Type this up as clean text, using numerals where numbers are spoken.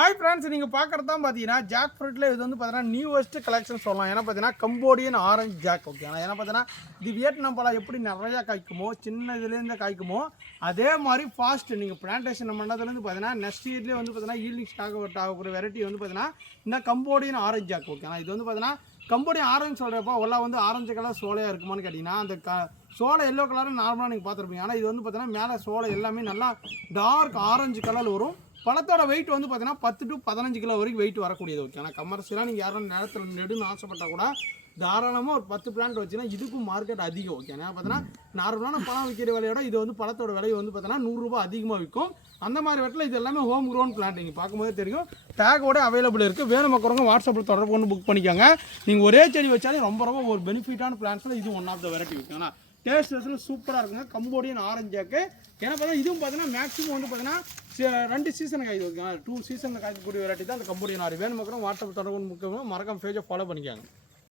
Hi friends, நீங்கள் பார்க்குறது தான் பார்த்தீங்கன்னா ஜாக் ஃப்ரூட்டில் இது வந்து பார்த்தீங்கன்னா நியூவஸ்ட் கலெக்ஷன் சொல்லலாம். ஏன்னா பார்த்தீங்கன்னா கம்போடியன் ஆரஞ்சு ஜாக். ஓகே, ஏன்னா பார்த்தீங்கன்னா இது வியட்நாம் பழம் எப்படி நிறையா காய்க்குமோ, சின்ன இதுலேருந்து காய்க்குமோ அதே மாதிரி ஃபாஸ்ட் நீங்கள் பிளான்டேஷன் பண்ணதுலேருந்து பார்த்தீங்கன்னா நெக்ஸ்ட் இயர்லேயே வந்து பார்த்தீங்கன்னா ஈல்டிங் ஸ்டாக் ஆகக்கூடிய வெரைட்டி வந்து பார்த்தீங்கன்னா இந்த கம்போடியன் ஆரஞ்சு ஜாக். ஓகே, இது வந்து பார்த்தீங்கன்னா கம்போடியன் ஆரஞ்சு சொல்கிறப்போ எல்லாம் வந்து ஆரஞ்சு கலர் சோலையாக இருக்குமான்னு கேட்டிங்கன்னா அந்த சோளை எல்லோ கலரும் நார்மலாக நீங்கள் பார்த்துருப்பீங்க. ஆனால் இது வந்து பார்த்தீங்கன்னா மேலே சோளை எல்லாமே நல்லா டார்க் ஆரஞ்சு கலர் வரும். பழத்தோட வெயிட் வந்து பார்த்தீங்கன்னா 10 to 15 கிலோ வரைக்கும் வெயிட் வரக்கூடியது. ஓகே, ஆனால் கமர்ஷியலாக நீங்கள் யாரும் நேரத்தில் நெடுன்னு ஆசைப்பட்டால் கூட தாராளமாக ஒரு 10 பிளான்ட் வச்சுன்னா இதுக்கும் மார்க்கெட் அதிகம். ஓகே, ஏன்னா பார்த்தீங்கன்னா நார்மலான பழம் விற்கிற விலையோட இது வந்து பழத்தோட விலை வந்து பார்த்தீங்கன்னா 100 ரூபாய் அதிகமாக விற்கும். அந்த மாதிரி இடத்துல இது எல்லாமே ஹோம் க்ரோன் பிளான்ட். நீங்கள் பார்க்கும்போதே தெரியும், டேக்கோட அவைலபிள் இருக்குது. வேணும் மக்கறவங்க வாட்ஸ்அப்பில் தொடர்பு கொண்டு புக் பண்ணிக்கோங்க. நீங்கள் ஒரே செடி வச்சாலே ரொம்ப ஒரு பெனிஃபிட்டான பிளான்ட்ஸில் இது ஒன் ஆஃப் த வெரைட்டி. ஓகேங்களா, டேஸ்ட் சூப்பராக இருக்குங்க கம்போடியன் ஆரஞ்சு ஜாக்கு. ஏன்னா பார்த்தீங்கன்னா இதுவும் பார்த்தீங்கன்னா மேக்ஸிமம் வந்து பார்த்தீங்கன்னா 2 சீசன் காய்து. ஓகேங்களா, 2 சீசனில் காய்க்கக்கூடிய வெரைட்டி தான் அந்த கம்போடியன் ஆரஞ்சு. வேணும் மக்களும் வாட்ஸ்அப் தொடர்பு முக்கியமாக மறக்காம பேஜை ஃபாலோ பண்ணிக்காங்க.